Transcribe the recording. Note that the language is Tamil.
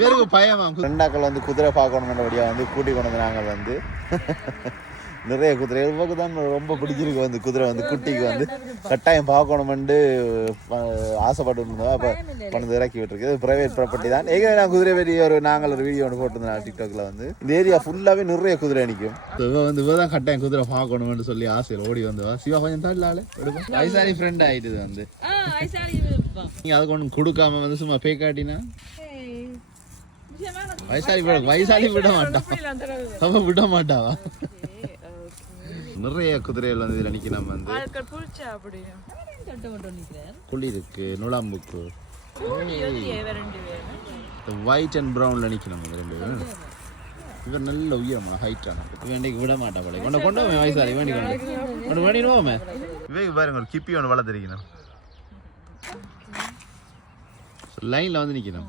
இவருக்கு பயமா ரெண்டாக்கள் வந்து குதிரை பார்க்கணும்ன்றபடியா வந்து கூட்டி கொண்டு வந்து நாங்கள் வந்து நிறைய குதிரை இவருக்கு தான் ரொம்ப பிடிச்சிருக்கு வந்து குதிரை வந்து குட்டிக்கு வந்து கட்டாயம் பார்க்கணுமெண்டு ஆசைப்பட்டு இருந்தோம். அப்போ கொண்டு இறக்கி விட்டுருக்கு. பிரைவேட் ப்ராப்பர்ட்டி தான். ஏற்கனவே நான் குதிரை வெளியே நாங்கள் ஒரு வீடியோ ஒன்று போட்டிருந்தேன் டிக்டாக்ல வந்து. இந்த ஏரியா ஃபுல்லாகவே நிறைய குதிரை நிற்கும். இவ தான் கட்டாயம் குதிரை பார்க்கணுமென்று சொல்லி ஆசையில் ஓடி வந்துவா. சிவா கொஞ்சம் தள்ளாலே வயசாரி ஃப்ரெண்ட் ஆகிடுது வந்து. நீங்கள் அதுக்கு ஒன்று கொடுக்காம வந்து சும்மா பே காட்டினா வயசாலி விட மாட்டான். அவன் விட மாட்டாவா? நிறைய குதிரைகள் வந்து இதில் நிற்கணும் வந்து. குளிருக்கு நுழாம்புக்கு ஒயிட் அண்ட் ப்ரௌன்ல நிற்கணும் ரெண்டு பேரும். இவர் நல்ல உயரமான ஹைட்டான வேண்டிக்கு விட மாட்டா போல. கொண்டு கொண்டு வயசாலி வேண்டி கொண்டு வேண்டிடுவோமே. இவைக்கு பாருங்க ஒரு கிப்பி ஒன்று வளர்த்துருக்கணும். லைனில் வந்து நிற்கணும்.